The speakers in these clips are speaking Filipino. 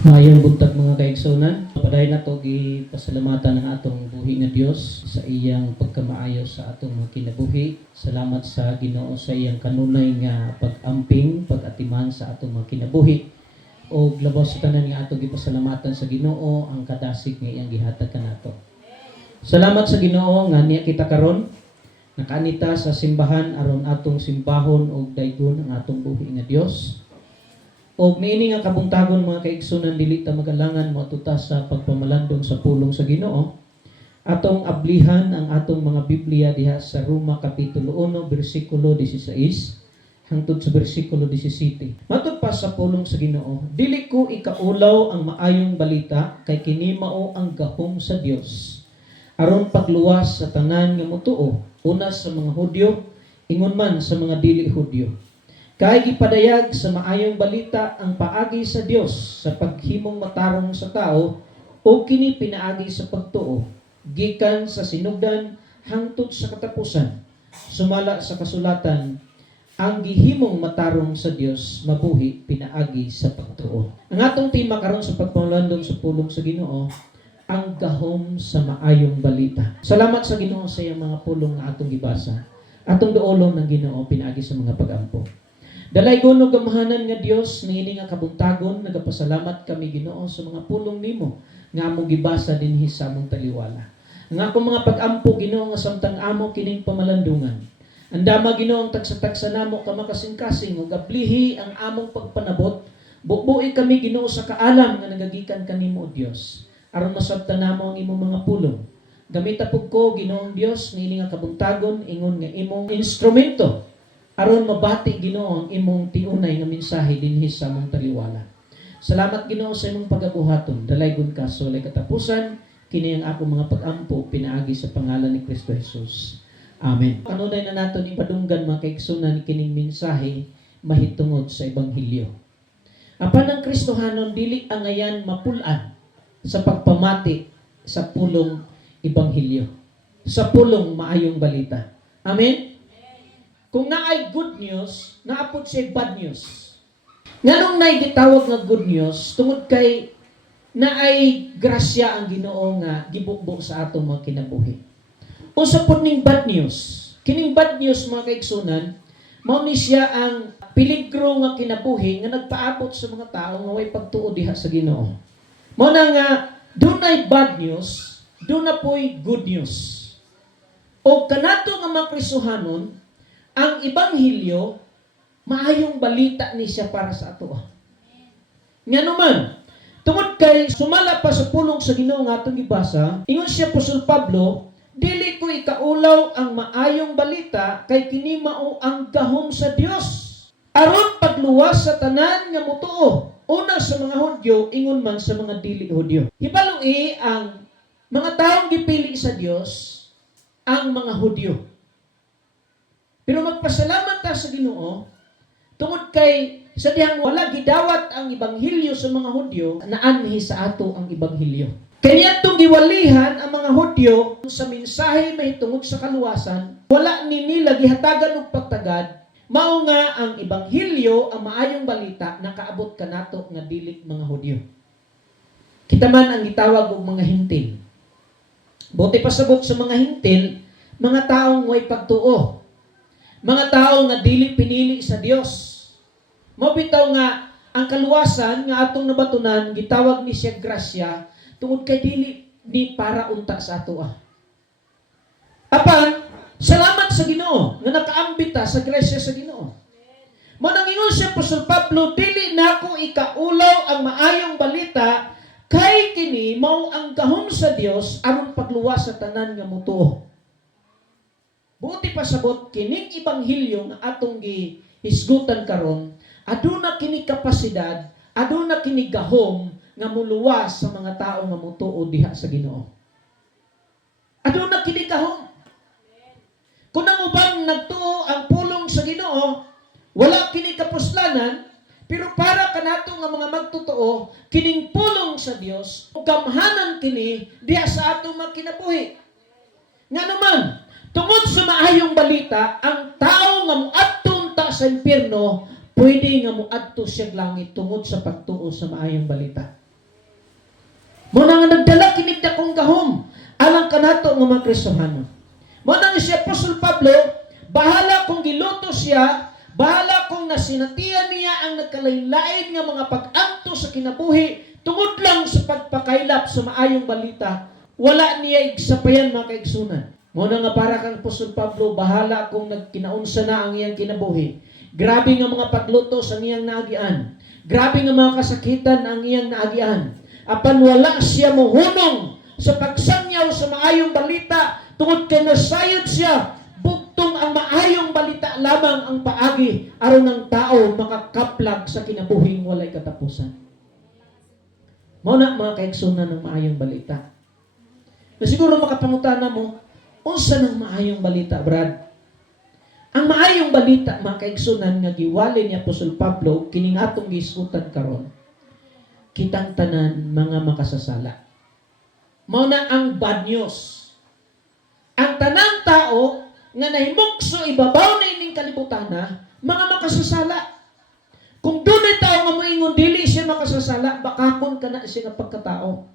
Mayong buntag mga kaigsunan, paday na to gipasalamatan ng atong buhi nga Dios sa iyang pagkamaayo sa atong mga kinabuhi. Salamat sa Ginoo sa iyang kanunay nga pag-amping, pag-atiman sa atong mga kinabuhi. O labaw sa tanan nga atong gipasalamatan sa Ginoo ang kadasig nga iyang gihatag kanato. Salamat sa Ginoo nga niya kita karon nakaanita sa simbahan aron atong simbahon og daygon ang atong buhi nga Dios. O niini nga kabungtagon mga kaigsunan dili ta magalangan moatuta sa pagpamalandong sa pulong sa Ginoo. Atong ablihan ang atong mga Biblia diha sa Roma kapitulo 1 bersikulo 16 hangtod sa bersikulo 17. Matud pa sa pulong sa Ginoo, dili ko ikaulaw ang maayong balita kay kini mao ang gahom sa Dios. Aron pagluwas sa tanan nga motuo, una sa mga Hudyo, ingon man sa mga dili Hudyo. Kay gipadayag sa maayong balita ang paagi sa Dios sa paghimong matarong sa tao o kini pinaagi sa pagtuo gikan sa sinugdan hangtod sa katapusan. Sumala sa kasulatan, ang gihimong matarong sa Dios mabuhi pinaagi sa pagtuo. Ang atong tema karon sa pagpamalandong sa pulong sa Ginoo, ang gahom sa maayong balita. Salamat sa Ginoo sa iyang mga pulong nga atong gibasa. Atong duolon ng Ginoo pinaagi sa mga pagampo. Dalay gono gamahanan nga Dios niini nga kabuntagon, nagapasalamat kami Ginoo sa mga pulong nimo nga among gibasa dinhi sa among taliwala. Ang akong mga pag-ampo Ginoo nga samtang amo kining pamalandungan. Andama Ginoo ang tagsa-tagsa namo ka makasing-kasing ug ablihi ang among pagpanabot. Bubuhi kami Ginoo sa kaalam nga nagagikan kanimo Dios. Aron masabtan namo ang imong mga pulong. Gamita pud ko Ginoong Dios niini nga kabuntagon ingon nga imong instrumento aron mabati Ginoo ang imong tiunay nga mensahe dinhi sa among taliwala. Salamat Ginoo sa imong pagabuhaton. Dalaygon ka sa walay katapusan kini ang akong mga pag-ampo pinaagi sa pangalan ni Kristo Jesus. Amen. Kanunay na naton ipadunggan mga kaigsunan kining mensahe mahitungod sa ebanghelyo. Apan ang Kristohanon dili angayan mapulan sa pagpamati sa pulong ebanghelyo, sa pulong maayong balita. Amen. Kung naay good news, naapod siya bad news. Nganong naay gitawag nga good news, tungod kay naay grasya ang Ginoo nga gibukbok sa atong mga kinabuhi. Usa pod ning bad news. Kining bad news mga kaigsunan, mao ni siya ang peligro nga kinabuhi nga nagpaabot sa mga tao nga way pagtuo diha sa Ginoo. Mao na nga dunay bad news, duna poy good news. O kanato nga mga Kristohanon, ang ebanghelyo, maayong balita ni siya para sa ato. Nga naman, tungod kay sumala pa sa pulong sa Ginoo nga atong gibasa, ingon siya Apostol Pablo, dili ko ikaulaw ang maayong balita kay kini mao ang gahom sa Dios. Aron pagluwas sa tanan nga motuo, una sa mga Hudyo, ingon man sa mga dili Hudyo. Hibaloi ang mga taong gipili sa Dios, ang mga Hudyo. Pero magpasalamat ta sa Ginoo tungod kay sa dihang wala gidawat ang ebanghelyo sa mga Hudyo, naanhi sa ato ang ebanghelyo. Kaya itong giwalihan ang mga Hudyo sa mensahe mahitungod sa kaluwasan, wala ni nila gihatagan og pagtagad, mao nga ang ebanghelyo, ang maayong balita nakaabot kanato nga dili mga Hudyo. Kita man ang gitawag og mga hintil. Buti pasabot sa mga hintil, mga taong way pagtuo. Mga tao nga dili pinili sa Dios. Mabitaw nga ang kaluwasan nga atong nabatunan gitawag ni siya grasya tungod kay dili ni para unta sa ato. Apan salamat sa Ginoo nga nakaambita sa grasya sa Ginoo. Mao nang ingon siya Apostol Pablo, dili nako ikaulaw ang maayong balita kay kini mao ang gahom sa Dios aron pagluwas sa tanan nga motuo. Buti pasabot kining ebanghelyo nga atong gihisgutan karon, aduna kini kapasidad, aduna kini gahom nga muluwas sa mga tao nga motuo diha sa Ginoo. Aduna kini gahom. Kung ang ubang nagtuo ang pulong sa Ginoo, wala kini kapuslanan, pero para kanato nga mga magtotoo, kining pulong sa Dios, gamhanan kini diha sa atong mga kinabuhi. Nga naman, tungod sa maayong balita, ang tao nga muadton ta sa impierno, pwede nga muadto siya langit tungod sa pagtuo sa maayong balita. Mo na nga nagdala kini dakong gahom alang kanato nga mga Kristohano. Mo na nga si Apostol Pablo, bahala kung giluto siya, bahala kung nasinatian niya ang nagkalain-lain nga mga pag-anto sa kinabuhi tungod lang sa pagpakailap sa maayong balita, wala niya igsapayan mga kaigsunan. Mo na nga para kang Apostol Pablo, bahala kung nagkinaunsa na ang iyang kinabuhi. Grabe nga mga paglutos ang iyang naagian. Grabe nga mga kasakitan ang iyang naagian. Apan wala siya mohunong sa pagsangyaw sa maayong balita tungod kay nasayod siya. Bugtong ang maayong balita lamang ang paagi aron ng tao makakaplag sa kinabuhing walay katapusan. Mao na mga kaigsunan ng maayong balita. Na siguro makapangutana mo, unsa ng maayong balita, Brad? Ang maayong balita, mga kaigsunan nga giwali ni Apostol Pablo kining atong giisutan karon. Kitang tanan mga makasasala. Mao na ang bad news. Ang tanang tao nga nahimukso ibabaw na ining kalibutana, mga makasasala. Kung dunay tao nga moingon dili siya makasasala, bakakon kana siya nga pagkatao.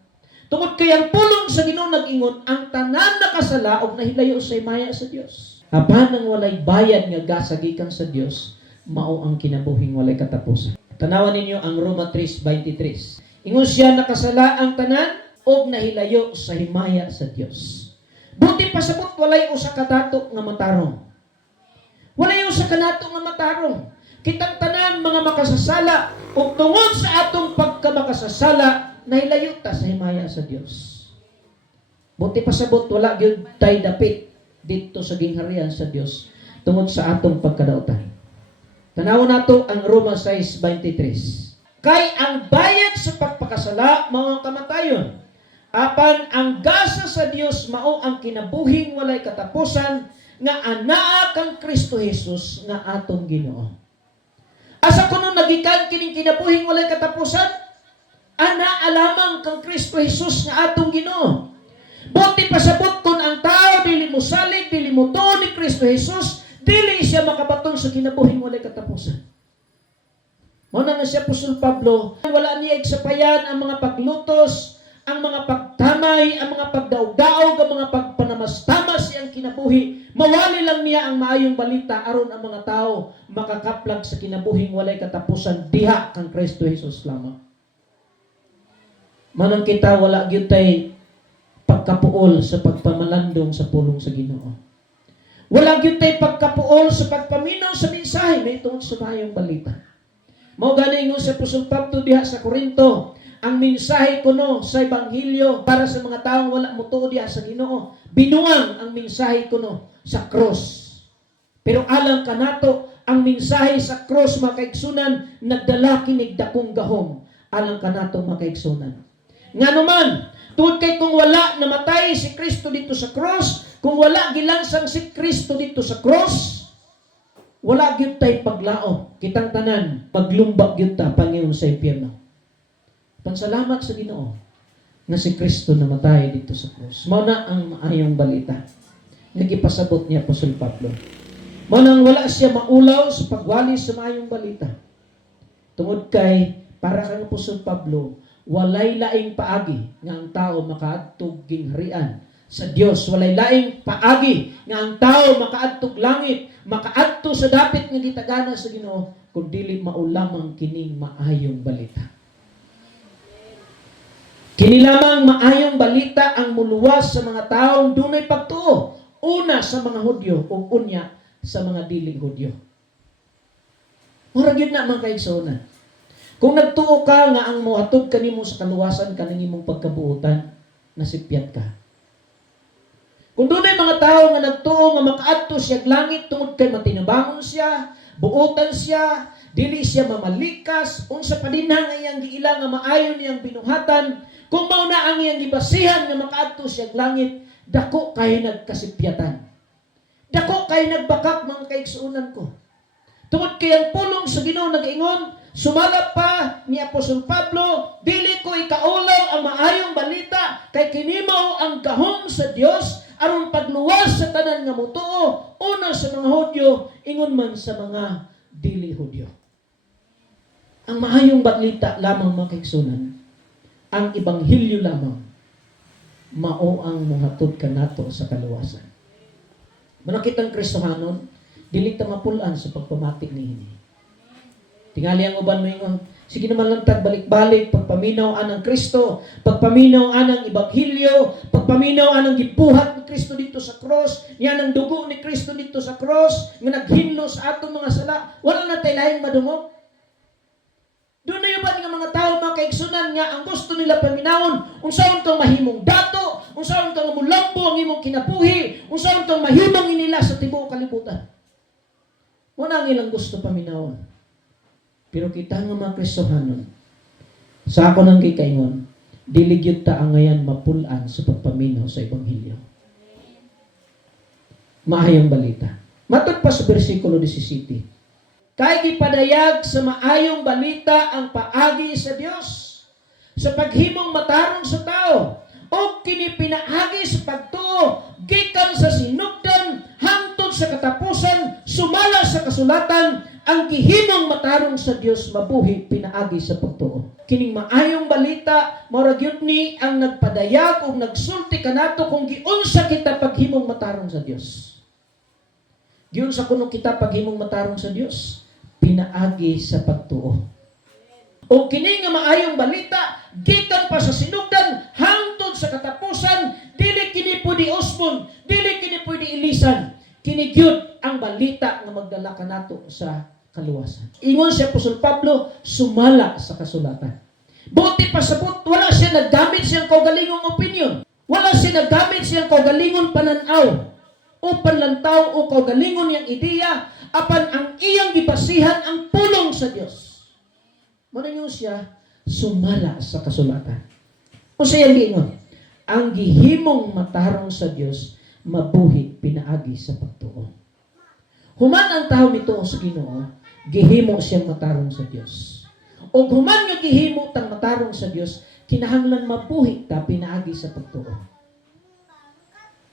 Tungod kay ang pulong sa Ginoo nag-ingon, ang tanan nakasala og nahilayo sa himaya sa Dios. Apan nang walay bayad nga gasagikan sa Dios, mao ang kinabuhing walay katapusan. Tanawan ninyo ang Roma 3:23. Ingon siya nakasala ang tanan og nahilayo sa himaya sa Dios. Buti pasabot walay usa ka dato nga matarong. Walay usa ka dato nga matarong. Kitang tanan mga makasasala ug tungod sa atong pagkamakasasala nahilayo ta sa himaya sa Dios. Buti pasabot wala gyud tay dapit dito sa gingharian sa Dios tungod sa atong pagkadaotan. Tanawon nato ang Roma 6:23. Kay ang bayad sa pagpakasala mao ang kamatayon. Apan ang gasa sa Dios mao ang kinabuhing walay katapusan nga anaa kang Kristo Jesus nga atong Ginoo. Asa kuno nagikan kining kinabuhing walay katapusan? Anaa lamang kang Kristo Jesus nga atong Ginoo. Buti pasabot kun ang tao dili mosalig, dili motuo ni Kristo Jesus, dili siya makabaton sa kinabuhing walay katapusan. Mao na si Apostol Pablo, wala niya igsapayan ang mga paglutos, ang mga pagtamay, ang mga pagdaog-daog, ang mga pagpanamastamas siyang kinabuhi. Mawali lang niya ang maayong balita aron ang mga tao makakaplag sa kinabuhing walay katapusan diha kang Kristo Jesus lamang. Manang kita wala gyud tay pagkapuol sa pagpamalandong sa pulong sa Ginoo. Wala gyud tay pagkapuol sa pagpaminaw sa mensahe may tungod sa maayong balita. Mao gani ingon sa Apostol Pablo diha sa Korinto, ang mensahe kuno sa ebanghelyo para sa mga taong wala motuo diha sa Ginoo, binuang ang mensahe kuno sa cross. Pero alang kanato ang mensahe sa cross mga kaigsunan nagdala kinig dakong gahom alang kanato mga kaigsunan. Nganuman tungod kay kung wala namatay si Kristo dito sa cross, kung wala gilansang si Kristo dito sa cross, wala gyud tay paglao. Kitang tanan maglumbag gyud ta pangiyon sa impyerno. Pansalamat sa Ginoo nga si Kristo namatay dito sa cross. Mao na ang maayong balita nga gipasabot ni Apostol Pablo. Mao nang wala siya maulaw sa pagwali sa maayong balita. Tungod kay para kang Apostol Pablo, walay laing paagi nga ang tao makaadtog gingharian sa Dios. Walay laing paagi nga ang tao makaadtog langit, makaadto sa dapit nga gitagana sa Ginoo kun dili maulamang kining maayong balita. Kini lamang maayong balita ang muluwas sa mga taong dunay pagtuo. Una sa mga Hudyo ug unya sa mga dili Hudyo. Mura gyud na mga kaigsoon. Kung nagtuo ka nga ang moatod kanimo sa kaluwasan kaning imong pagkabuotan, nasipyat ka. Kung dunay mga tao nga nagtuo nga makaadto siya langit tungod kay matinabangon siya, buotan siya, dili siya mamalikas, unsa pa din nga iyang giila nga maayon niyang binuhatan, kung mao na ang iyang gibasihan nga makaadto siya langit, dako kay nagkasipyatan. Dako kay nagbakak mga kaigsuonan ko. Tungod kay ang pulong sa Ginoo nag-ingon, sumalap pa ni Apostol Pablo, dili ko ikaulaw ang maayong balita kay kini mao ang gahom sa Dios aron pagluwas sa tanan nga motuo, una sa mga Hudyo, ingon man sa mga dili Hudyo. Ang maayong balita lamang mga kaigsuonan ang Ebanghelyo lamang mao ang mohatod kanato sa kaluwasan. Manakitang Kristohanon, dili ta mapulan sa pagpamati niini. Tingali ang uban mo ingon, sige naman lang balik-balik, pagpaminaw anang Kristo, pagpaminaw anang Ebanghelyo, pagpaminaw anang gibuhat ni Kristo dito sa cross, yan ang dugo ni Kristo dito sa cross, nga naghinlo sa atong mga sala, wala na tayo lahing madungog. Doon na yung ba nga mga tao, mga kaigsunan nga, ang gusto nila paminawon, kung saan itong mahimong dato, kung saan itong mulambo ang imong kinabuhi, kung saan itong mahimong inila sa tibuok kalibutan. Wala ang ilang gusto paminawon. Pero kita nga mga Kristohanon, sa ako nang gikaingon, diligyod ta ang ngayon mapulan sa pagpaminaw sa Ebanghelyo. Maayong balita. Matod pa sa versikulo 17. Kay gipadayag sa maayong balita ang paagi sa Dios sa paghimong matarong sa tao o kini pinaagi sa pagtuo gikan sa sinugdan hangtod sa katapusan sumala sa kasulatan ang gihimong matarong sa Dios mabuhi pinaagi sa pagtuo. Kining maayong balita mao gyud ni ang nagpadayag ug nagsulti kanato kung giunsa kita paghimong matarong sa Dios. Giunsa kuno kita paghimong matarong sa Dios? Pinaagi sa pagtuo. O kini nga maayong balita gikan pa sa sinugdan hangtod sa katapusan dili kini pwede usbon, dili kini pwede ilisan. Kini gyud ang balita nga magdala kanato sa kaluwasan. Ingon si Apostol Pablo sumala sa kasulatan. Buti pasabot wala siya naggamit siyang kaugalingong opinion. Wala siya naggamit siyang kaugalingong pananaw o panlantaw o kaugalingon niyang ideya apan ang iyang gibasihan ang pulong sa Dios. Mano siya sumala sa kasulatan. O siya giingon, ang gihimong matarong sa Dios mabuhi pinaagi sa pagtuo. Human ang tao nito sa Ginoo, gihimo siyang matarong sa Dios. O human nga gihimo tang matarong sa Dios, kinahanglan mabuhi ta pinaagi sa pagtuo.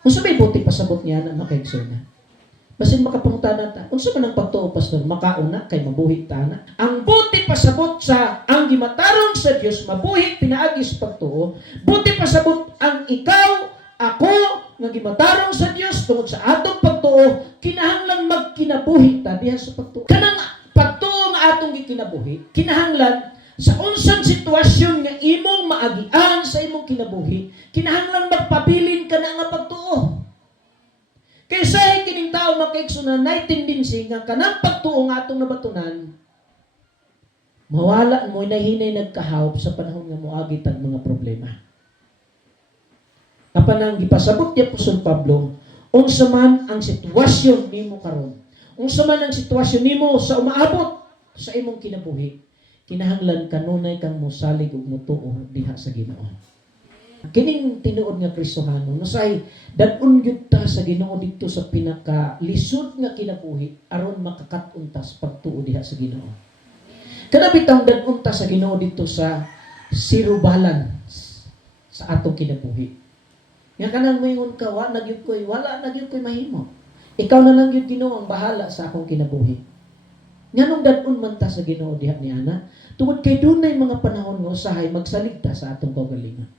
Kung sabay buti pasabot niya na makaigsoon basin makapangutanan ta, unsa man ang pagtuo, pastor? Makauna kay mabuhi ta na. Ang buti pasabot sa ang gimatarong sa Dios mabuhi pinaagi sa pagtuo. Buti pasabot ang ikaw, ako nga gimatarong sa Dios tungod sa atong pagtuo, kinahanglan magkinabuhi ta diha sa pagtuo. Kanang pagtuo nga atong gikinabuhi, kinahanglan sa unsang sitwasyon nga imong maagian sa imong kinabuhi, kinahanglan magpabilin ka na nga pagtuo. Kaysa kining tao makaigsunan na tendency nga kanang pagtuo nga atong nabatunan, mawala mo na hinay nagkahawp sa panahon nga moagi tag mga problema. Apan ang gipasabot ni Apostol Pablo, unsa man ang sitwasyon nimo karon, unsa man ang sitwasyon nimo sa umaabot sa imong kinabuhi, kinahanglan kanunay kang mosalig ug motuo diha sa Ginoo. Kining tinuod nga Kristohanon, nasay dadun gyud ta sa Ginoo dito sa pinaka-lisod nga kinabuhi aron makakat-on ta sa pagtuo diha sa Ginoo. Kana bitaw dadun ta sa Ginoo dito sa zero balance sa atong kinabuhi. Nga kanang moingon ka, wala na gyud koy mahimo. Ikaw na lang gyud Ginoo ang bahala sa akong kinabuhi. Nganong dadun man ta sa Ginoo diha ni ana, tungod kay dunay mga panahon nga usahay magsaligta sa atong kaugalingon.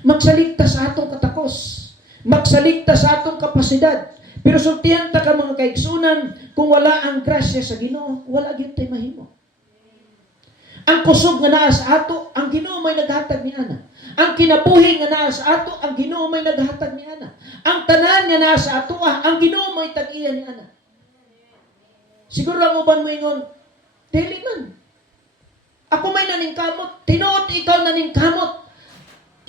Magsaligta sa atong katakos, magsaligta sa atong kapasidad. Pero sultihan ta ka mga kaigsunan, kung wala ang grasya sa Ginoo, wala gyud tay mahimo. Ang kusog nga naa sa ato, ang Ginoo may naghatag ni ana. Ang kinabuhi nga naa sa ato, ang Ginoo may naghatag ni ana. Ang tanan nga naa sa ato, ang Ginoo may tag-iya ni ana. Siguro ang uban mo ingon, dili man. Ako may naningkamot, tinuod ikaw naningkamot.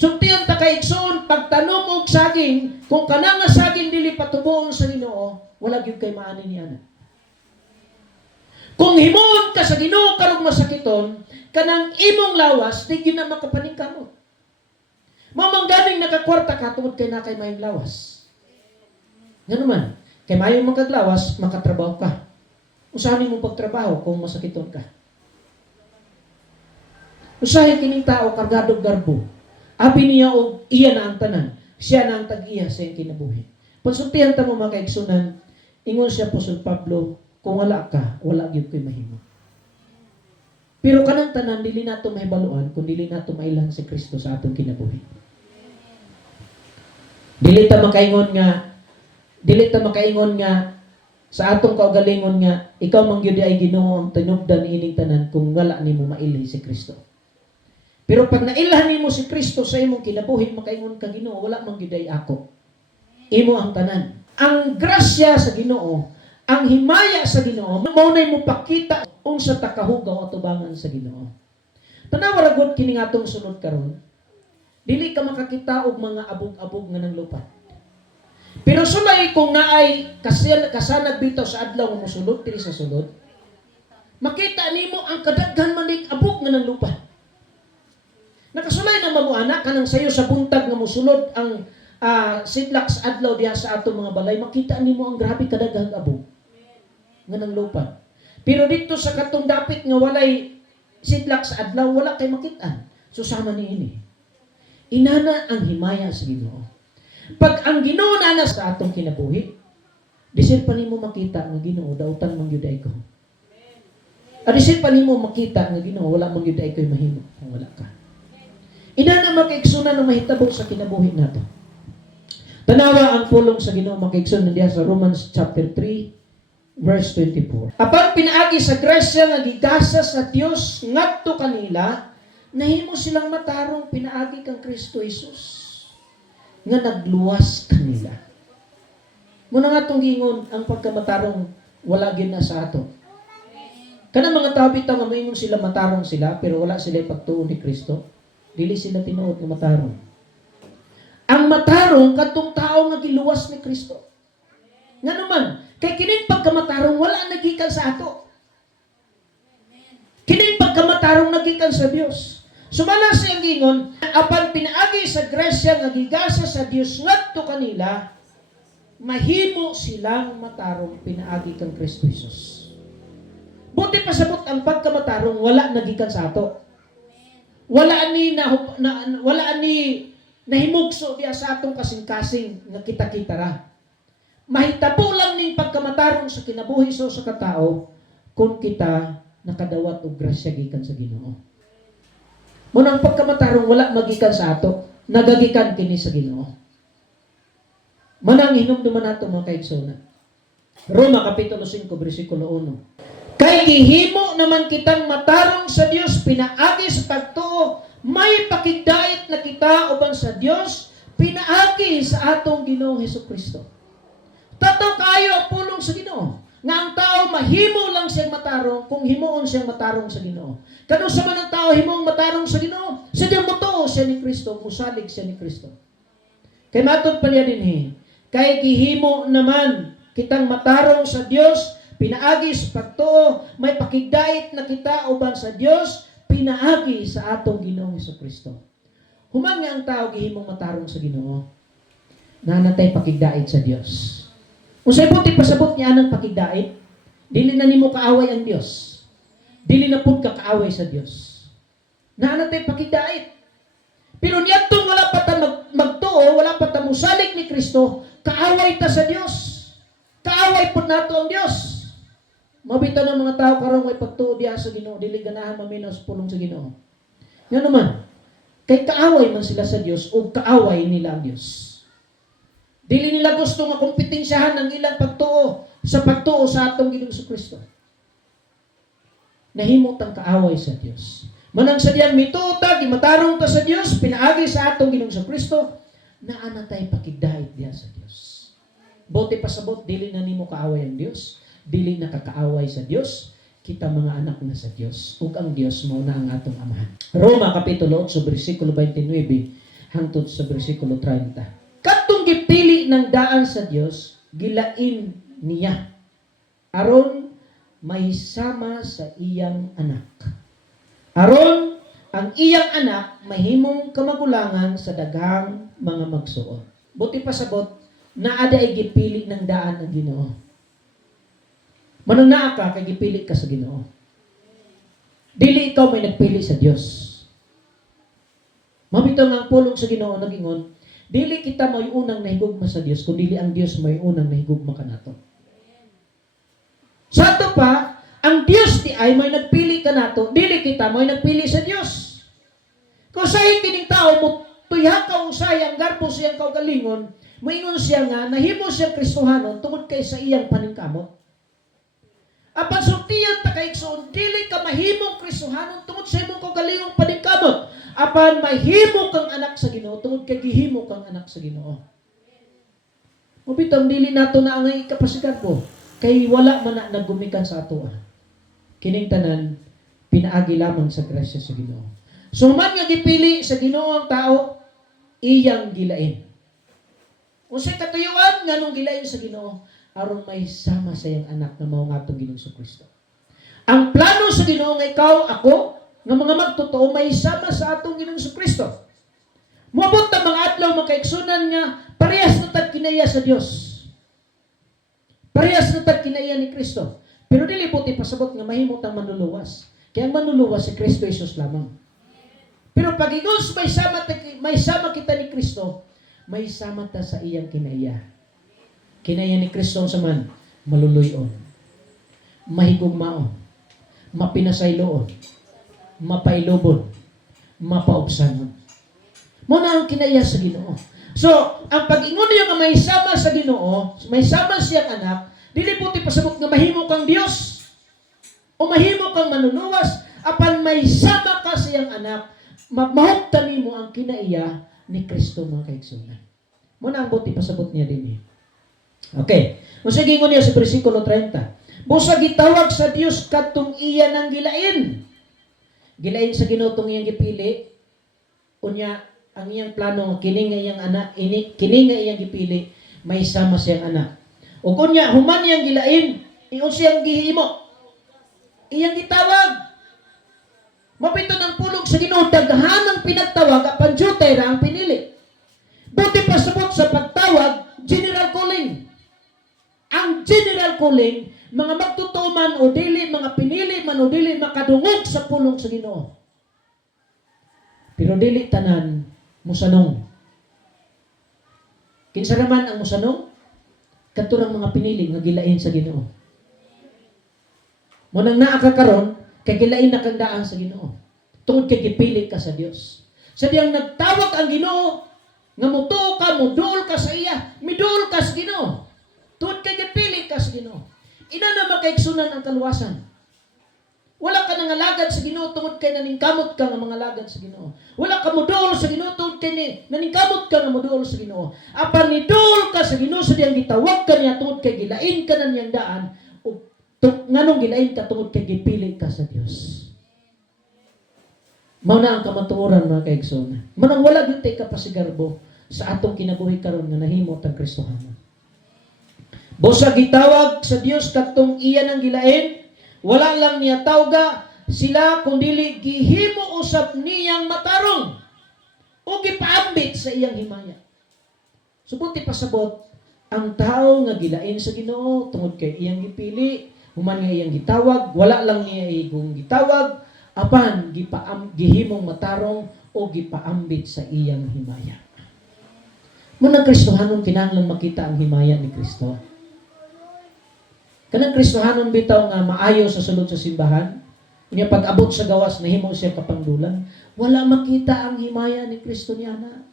Sultihan ta kaigsoon, pagtanom og saging, kung kanang nga saging dili patubuon sa Ginoo, wala gyud kay maani ni ana. Kung himuon ka sa Ginoo karong masakiton, kanang imong lawas di gyud na makapaningkamot. Mamang ganing nakakwarta ka tungod kay nakay mayong lawas. Ngano man, kay mayong magkaglawas, makatrabaho ka. Usahay mo pagtrabaho kung masakiton ka. Usahay kining tao kargado garbo. Abi niya og iya na ang tanan. Siya na ang tag-iya sa iyang kinabuhi. Pagsultihan ta mo mga kaigsunan, ingon siya Apostol Pablo, kung wala ka, wala gyud koy mahimo. Pero kanang tanan dili nato mahibaluan kung dili nato mailan si Kristo sa atong kinabuhi. Dili ta makaingon nga sa atong kaugalingon nga ikaw man gyud ay Ginoo ang tinubdan ining tanan kung wala nimo mailhi si Kristo. Pero pag nailhan nimo si Kristo sa imong kinabuhi, makaingon ka Ginoo, wala man gyud ay ako. Imo ang tanan. Ang grasya sa Ginoo, ang himaya sa Ginoo, mao nay mo pakita unsa ta kahugaw atubangan sa Ginoo. Tanawa ra gud kini ngatong sunod karon. Dili ka makakita og mga abog-abog nga nang lupa. Pero sulay kung naay kasanag bitaw sa adlaw nga mosulod diri sa sulod, makita nimo ang kadaghan manig abog nga nang lupa. Nakasulay na mamuana kanang sayo sa buntag nga mosulod ang sidlak sa adlaw diha sa atong mga balay, makita nimo ang grabe kadaghang abog nga nang lupa. Pero dito sa katong dapit nga walay sidlak sa adlaw, wala kay makita. Susama niini. Inana ang himaya sa Ginoo. Pag ang Ginoo nana sa atong kinabuhi, disil pa nimo makita nga Ginoo dautan man gyud ay ko. Disil pa nimo makita nga Ginoo wala man gyud ay ko'y mahimo kung wala ka. Inana makaigsunan ng mahitabo sa kinabuhi nato. Tanawa ang pulong sa Ginoo makaigsunan diha sa Romans chapter 3 verse 24. Apang pinaagi sa grasya nga gigasa sa Dios ngadto kanila, nahimo silang matarong pinaagi kang Kristo Jesus nga nagluwas kanila. Muna nga itong gingon, ang pagkamatarong wala gina sa ato. Kanang mga tao bitaw nga maingon sila matarong sila, pero wala sila pagtuon ni Kristo. Dili sila tinuod nga matarong. Ang matarong katong tao nga giluwas ni Kristo. Nga naman, kay kining pagkamatarong wala nagikan sa ato. Kining pagkamatarong nagikan sa Dios. Sumala siyang gingon, apan pinaagi sa grasya nga gigasa sa Dios ngadto kanila, mahimo silang matarong pinaagi kang Kristo Jesus. Buti pasabot ang pagkamatarong wala nagikan sa ato. Wala ni nahimugso diya sa atong kasing-kasing nga kita-kita ra. Mahitabo lang ning pagkamatarong sa kinabuhi sa katao kung kita nakadawat og grasya gikan sa Ginoo. Munang pagkamatarong wala magikan sa ato, nagagikan kini sa Ginoo. Manang hinumduman nato mga kaigsoon. Roma kapitulo 5 bersikulo 1. Kay gihimo naman kitang matarong sa Dios pinaagi sa pagtuo, may pakigdait na kita uban sa Dios pinaagi sa atong Ginoong Hesukristo. Tato kayo ang pulong sa Ginoo. Nga ang tao mahimo lang siyang matarong kung himuon siyang matarong sa Ginoo. Kano sa man ang tao himong matarong sa Ginoo? Sa Diyan mo siya ni Kristo, musalig siya ni Kristo. Kay matod pa niya dinhi, kay gihimo naman kitang matarong sa Dios, pinaagi sa pagtuo, may pakigdait na kita uban sa Dios, pinaagi sa atong Ginoong Hesukristo. Human nga ang tao gihimong matarong sa Ginoo, nanatay pakigdait sa Dios. Kung sa'y buti pasabot niya ng pakigdait, dili na nimo kaaway ang Diyos. Dili na pud ka kaaway sa Diyos. Naanatay pakigdait. Pero niyadtong wala pa ta magtuo, wala pa ta musalig ni Kristo, kaaway ta sa Diyos. Kaaway pud nato ang Diyos. Mabita ng mga tao karong may pagtuo diha sa Ginoo, dili ganahan maminos pulong sa Ginoo. Yan naman, kay kaaway man sila sa Diyos o kaaway nila ang Diyos. Dili nila gusto nga kompetensyahan ang ilang pagtuo sa atong Ginoong Jesucristo. Nahimot ang kaaway sa Dios. Manang sa diyan mituta, gimatarong ta sa Dios, pinaagi sa atong Ginoong Jesucristo, naanatay pakigdait diha sa Dios. Bote pasabot, dili na nimo kaaway ang Dios, dili na kakaaway sa Dios, kita mga anak na sa Dios, ug ang Dios mao na ang atong amahan. Roma kapitulo 8 bersikulo 29 hangtod sa bersikulo 30. Katong gipili ng daan sa Dios, gilain niya aron may sama sa iyang anak. Aron ang iyang anak mahimong kamagulangan sa daghang mga magsuon. Buti pasabot, naada ay gipili ng daan ang Ginoo. Manang naa ka, kay gipili ka sa Ginoo. Dili ikaw may nagpili sa Dios. Mabitaw nga ang pulong sa Ginoo nagingon, dili kita may unang nahigugma sa Dios, kundi ang Dios may unang nahigugma kanato. Sa ato pa, ang Dios ti ay may nagpili ka nato, dili kita may nagpili sa Dios. Kung sahi kining tao mo tuyha ka usay ang garbo siyang kaugalingon, moingon siya nga nahimo siya Kristohanon tungod kay sa iyang paningkamot. Apan sultiyan ta kay igsoon, dili ka mahimong Kristohanon tungod sa imong kaugalingong paningkamot. Apan mahimo kang anak sa Ginoo tungod kay gihimo kang anak sa Ginoo. Mabitang dili nato na ang kapasigan po kay wala man na naggumikan sa ato. Kining tanan pinaagi lamang sa grasya sa Ginoo. So man nga gipili sa Ginoo ang tao, iyang gilain. Unsay katuyuan nganong gilain sa Ginoo aron may sama sa iyang anak nga mao ngatong Ginoong Kristo. Ang plano sa Ginoo nga ikaw, ako, nga mga magtotoo may sama sa atong Ginoong Kristo. Moabot ta mga adlaw makaigsunan nga parehas na tag kinaya sa Dios. Parehas na tag kinaya ni Kristo. Pero dili buti pasabot nga mahimo tang manluluwas. Kaya ang manluluwas si Kristo Jesus lamang. Pero pag igos may sama kita ni Kristo, may sama ta sa iyang kinaya. Kinaya ni Kristo sa man, maluluyon, mahigugmaon, mapinasayloon, mapailubon, mapaubsanon. Muna ang kinaya sa Ginoo. So, ang pag-ingon niyo nga may sama sa Ginoo, may sama siyang anak, dili puti pasabot nga mahimo kang Dios o mahimo kang manunuluwas, apan may sama ka siyang anak, mahuptan nimo ang kinaiya ni Kristo mga kaigsunan. Muna ang buti pasabot niya din eh. Okay. Sige niya sa versikulo 30. Busa gitawag sa Dios kadtong iya nang gilain. Gilain sa Ginoo tong iyang gipili. Unya ang iyang plano kini nga iyang anak, kini nga iyang gipili, may sama siyang anak. O kunya human iyang gilain, iyon siyang gihimo. Iyang gitawag. Mapito ng pulong sa Ginoo daghan ang pinagtawag apan jutay ra ang pinili. Buti pasabot sa pagtawag, general calling. Ang general calling, mga magtotoo man o dili, mga pinili man o dili, makadungog sa pulong sa Ginoo. Pero dili tanan, musanong. Kinsa naman ang musanong? Katurang mga pinili nga gilain sa Ginoo. Munang naa ka karon, kay gilain na kang daan sa Ginoo. Tungod kay gipili ka sa Dios. Sa diyang nagtawag ang Ginoo, nga mutuo ka, muduol ka sa iya, miduol ka sa Ginoo. Tungod kay gipili ka sa Ginoo. Ina na makaigsunan ang kaluwasan. Wala ka nang alagad sa Ginoo tungod kay naningkamot ka nga mga alagad sa Ginoo. Wala ka muduol sa Ginoo tungod kay naningkamot ka nga muduol sa Ginoo. Apan niduol ka sa Ginoo sa diyang gitawag ka niya tungod kay gilain ka na niyang daan o nganong gilain ka tungod kay gipili ka sa Dios. Mao na ang kamatuoran mga kaigsunan. Manang wala gyud tay kapasigarbo sa atong kinabuhi karon nga nahimo tag Kristohanon. Busa gitawag sa Dios kadtong iya nang gilain, wala lang niya tawga sila kundili gihimo usab niyang matarong o gipaambit sa iyang himaya. Subuti pasabot ang tao nga gilain sa Ginoo tungod kay iyang gipili, human nga iyang gitawag, wala lang niya igong gitawag, apan gihimong matarong o gipaambit sa iyang himaya. Muna Kristohanon kinahanglan makita ang himaya ni Kristo. Kanang Kristohanon bitaw nga maayo sa sulod sa simbahan, niya pag-abot sa gawas nahimo siya kapangdulan, wala makita ang himaya ni Kristo niya na.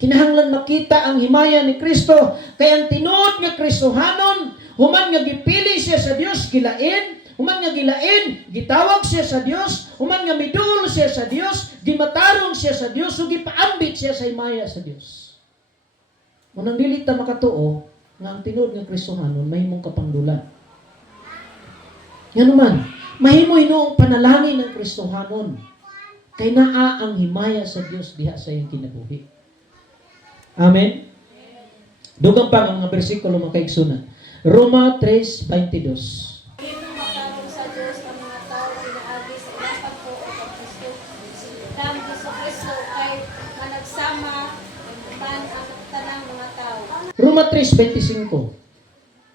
Kinahanglan makita ang himaya ni Kristo, kaya ang tinuod nga Kristohanon, human nga gipili siya sa Dios gilain, human nga gilain, gitawag siya sa Dios, human nga midul siya sa Dios, gimatarong siya sa Dios, ug gipaambit siya sa himaya sa Dios. Munang dili ta makatuo nga ang tinuod nga Kristohanon mahimong kapangdulan. Nga naman, mahimo inoong panalangin ng Kristohanon kay naa ang himaya sa Dios diha sa iyang kinabuhi. Amen. Dugang pa ang mga bersikulo mga kaigsunan. Roma 3:22. Roma 3:25.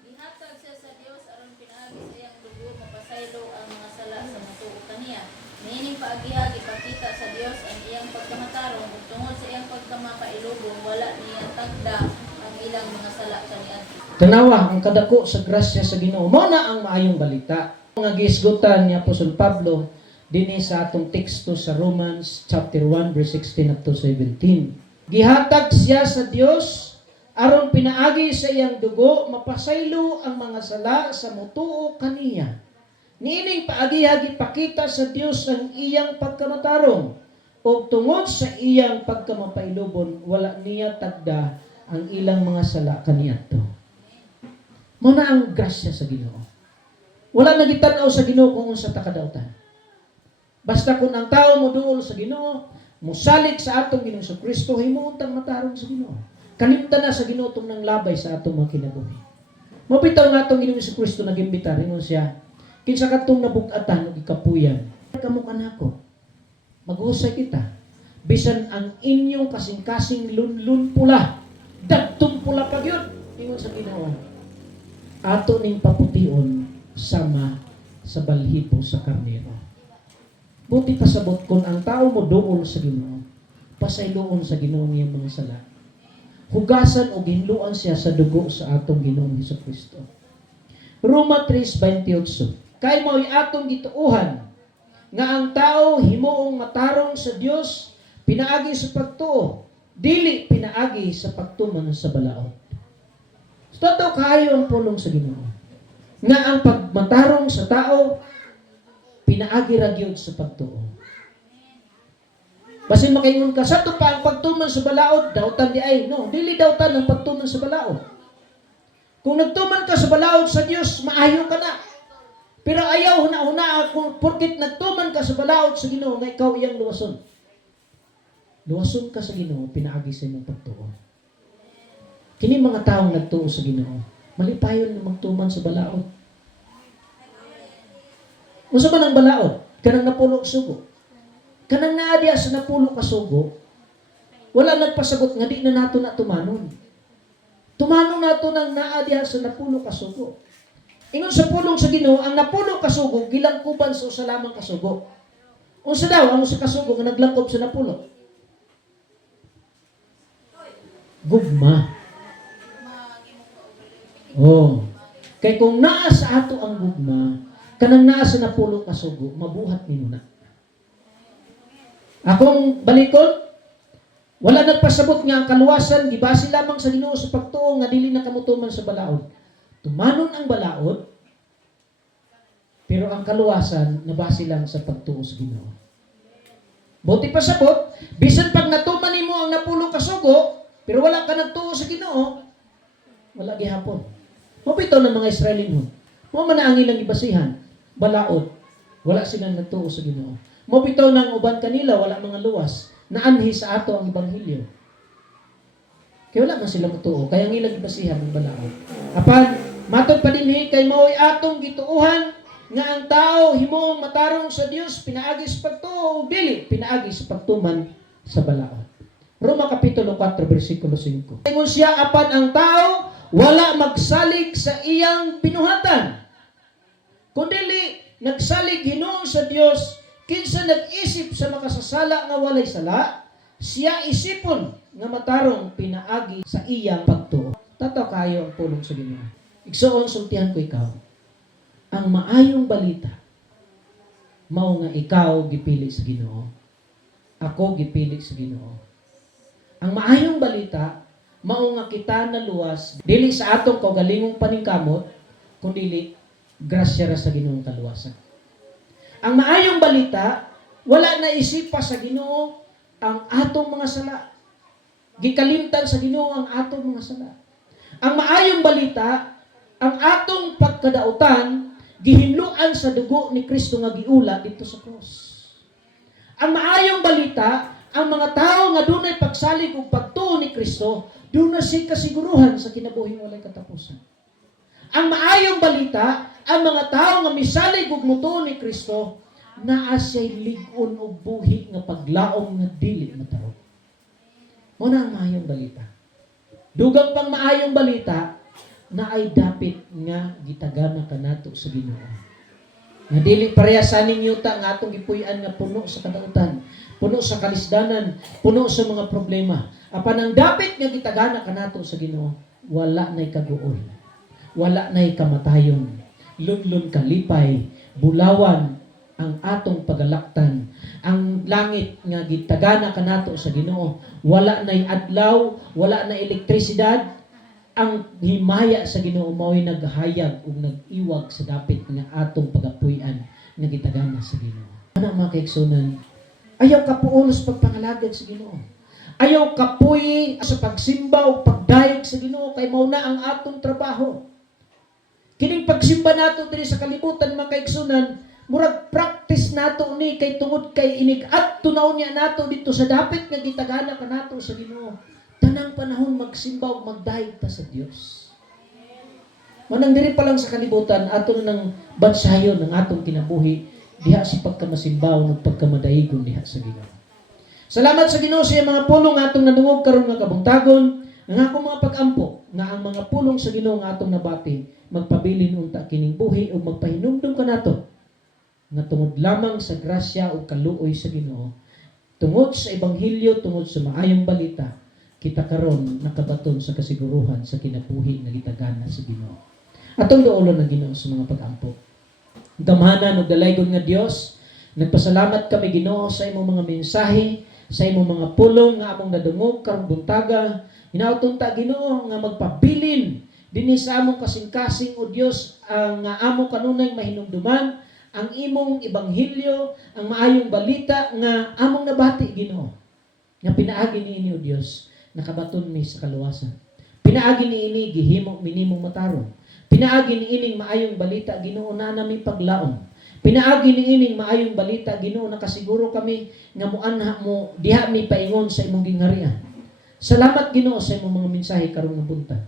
Gihatag siya sa Dios aron pinaagi sa iyang dugo mapasaylo ang mga sala sa matuo kaniya. Niining paagiha gipakita sa Dios ang iyang pagkamatarong ug tungod sa iyang pagkamakailubong wala niya tagda ang ilang mga sala kaniadto. Tanawa ang kadako sa grasya sa Ginoo. Mao na ang maayong balita. Mga gisgutan ni Apostol Pablo dinhi sa atong teksto sa Romans chapter 1 verse 16 up to 17. Gihatag siya sa Dios aron pinaagi sa iyang dugo mapasaylo ang mga sala sa motuo kaniya. Niining paagiha gipakita sa Dios ang iyang pagkamatarong o tungod sa iyang pagkamapailubon wala niya tagda ang ilang mga sala kaniadto. Mao na ang grasya sa Ginoo. Wala nagitanaw sa Ginoo kung unsa ta kadautan. Basta kung ang tao mo duol sa Ginoo, musalig sa atong Ginoong Kristo, himuon tang matarong sa Ginoo. Kalimtan na sa Ginoo tong nang labay sa atong mga kinabuhi. Mabitaw nga atong Ginoong Kristo nag-imbita rin siya. Kinsa katong nabug-atan ug ikapuyan. Kamo kanako. Maghusay kita. Bisan ang inyong kasing-kasing lunlun pula, dagtong pula pa gyud ingon sa Ginoo. Ato ning papution sama sa balhibo sa karnero. Buti pasabot kung ang tao mo duol sa Ginoo, pasayloon sa Ginoo niyang mga sala. Hugasan o ginluan siya sa dugo sa atong Ginoong Hesukristo. Roma 3:28. Kay mao'y atong gituuhan nga ang tao himuong matarong sa Dios pinaagi sa pagtuo, dili pinaagi sa pagtuman sa balaod. Totoo kayo ang pulong sa Ginoo. Nga ang pagmatarong sa tao pinaagi ra gyud sa pagtuo. Basin makaingon ka, sa to pa ang pagtuman sa balaod, dautan di ay. No, dili dautan ang pagtuman sa balaod. Kung nagtuman ka sa balaod sa Dios, maayo ka na. Pero ayaw huna-huna kung porkit nagtuman ka sa balaod sa Ginoo nga ikaw iyang luwason. Luwason ka sa Ginoo, pinaagi sa imong pagtuo. Kini mga taong nagtuo sa Ginoo, malipayon na magtuman sa balaod. Unsa man ang balaod? Kanang napulo og sugo. Kanang naa diha sa napulo ka sugo, wala nagpasagot nga di na nato na tumanon. Tumanon nato nang naa diha sa napulo ka sugo. Ingon sa pulong sa Ginoo, ang napulo ka sugo gilangkuban sa usa lamang ka sugo. Unsa daw ang usa ka sugo nga naglangkob sa napulo? Gugma. Oh. Kay kung naa sa ato ang gugma, kanang naa sa napulo ka sugo, mabuhat ni na. Akong balikon, wala nagpasabot nga ang kaluwasan, gibase lamang sa Ginoo sa pagtuo nga dili na kamutuman sa balaod. Tumanon ang balaod, pero ang kaluwasan nabase lang sa pagtuo sa Ginoo. Buti pasabot, bisan pag natuman nimo ang napulo ka sugo, pero wala ka nagtuo sa Ginoo, wala gihapon. Mabitaw ng mga Israelino. Mo man ang ilang ibasihan, balaod, wala silang nagtuo sa Ginoo. Mabitaw ng uban kanila, wala mga luwas, naanhi sa ato ang ebanghelyo. Kaya wala man sila matuo, kaya ang ilang ibasihan ng balaod. Apan, matod pa dinhi kay mao'y atong gituuhan nga ang tao himuong matarong sa Dios pinaagi sa pagtuo o dili pinaagi sa pagtuman sa balaod. Roma kapitulo 4 bersikulo 5. Ingon siya apan ang tao wala magsalig sa iyang binuhatan. Kundi nagsalig hinuon sa Dios kinsa nag-isip sa makasasala nga walay sala, siya isipon nga matarong pinaagi sa iyang pagtuo. Tataw kayo ang pulong sa Ginoo. Igsoon sultihan ko ikaw. Ang maayong balita, mao nga ikaw gipili sa Ginoo. Ako gipili sa Ginoo. Ang maayong balita, mao nga kita naluwas dili sa atong kaugalingong paningkamot, kundi grasya ra sa Ginoong kaluwasan. Ang maayong balita, wala na isipa sa Ginoo ang atong mga sala. Gikalimtan sa Ginoo ang atong mga sala. Ang maayong balita, ang atong pagkadautan, gihinluan sa dugo ni Kristo nga giula dito sa cross. Ang maayong balita, ang mga tao nga dunay pagsalig ug pagtuo ni Kristo, dunay si kasiguruhan sa kinabuhing walay katapusan. Ang maayong balita, ang mga tao nga misalig ug mutuo ni Kristo, naa siya'y lig-on og buhi nga paglaom nga dili matarong. Muna ang maayong balita. Dugang pang maayong balita, na ay dapit nga gitagana kanato sa Ginoo. Nga dili pareha sa ning yuta nga atong gipuy-an nga puno sa kadautan, puno sa kalisdanan, puno sa mga problema. Apan ang dapit nga gitagana kanato sa Ginoo, wala nay kaguol. Wala nay kamatayon. Lunlun kalipay, bulawan ang atong pagalaktan. Ang langit nga gitagana kanato sa Ginoo, wala nay adlaw, wala na elektrisidad. Ang himaya sa Ginoo mao'y naghayag ug nag-iwag sa dapit nga atong pagapuy-an nga gitagana sa Ginoo. Ana mga kaigsunan, ayaw kapuulos pagpangalagad sa Ginoo. Ayaw kapuy sa pagsimba o pagdayeg sa Ginoo kay mao na ang atong trabaho. Kining pagsimba nato diri sa kalibutan mga kaigsunan, murag practice nato ni kay tungod kay inig-adto na unya nato dito sa dapit nga gitagana kanato sa Ginoo. Tanang panahon magsimba ug magdayeg ta sa Dios. Manang diri pa lang sa kalibutan ato nang bansayon ang atong kinabuhi diha sa pagkamasimbaw ug pagkamadayigon diha sa Ginoo. Salamat sa Ginoo sa iyang mga pulong atong nadungog karon nga kabungtagon. Ang akong mga pag-ampo nga ang mga pulong sa Ginoo nga atong nabati magpabilin unta kining buhi ug magpahinumdum kanato nga tungod lamang sa grasya o kaluoy sa Ginoo, tungod sa ebanghelyo, tungod sa maayong balita, kita karon nakabaton sa kasiguruhan sa kinabuhi nga gitagana sa Ginoo. Atong duolon ang Ginoo sa mga pag-ampo. Damhanan ug dalaygon nga Dios, nagpasalamat kami Ginoo sa imong mga mensahe, sa imong mga pulong nga among nadungog karong buntaga. Hinautong ta Ginoo nga magpabilin dinhi sa among kasing-kasing o Dios ang nga among kanunay mahinumduman ang imong ebanghelyo, ang maayong balita nga among nabati Ginoo. Nga pinaagi niini o Dios, nakabaton mi sa kaluwasan. Pinaagi niini gihimo minimong matarong. Pinaagi niining maayong balita Ginoo na nami paglaom. Pinaagi niining maayong balita Ginoo nakasiguro kami nga moanha mo diha mi paingon sa imong gingharian. Salamat Ginoo sa imong mga mensahe karong nga buntag.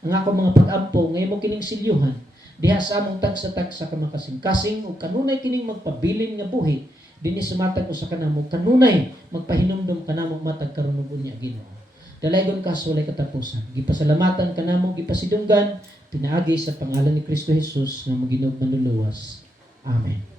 Ang ako mga pag-ampo nga imong kining silyuhan diha sa among tagsa-tagsa ka makasing-kasing ug kanunay kining magpabilin nga buhi dinhi sumatag usa ka namo kanunay magpahinumdum kanamo matag karon ug unya Ginoo. Dalaygon ka sa walay katapusan. Gipasalamatan kanamo gipasidunggan pinaagi sa pangalan ni Kristo Jesus nga maginog manluluwas. Amen.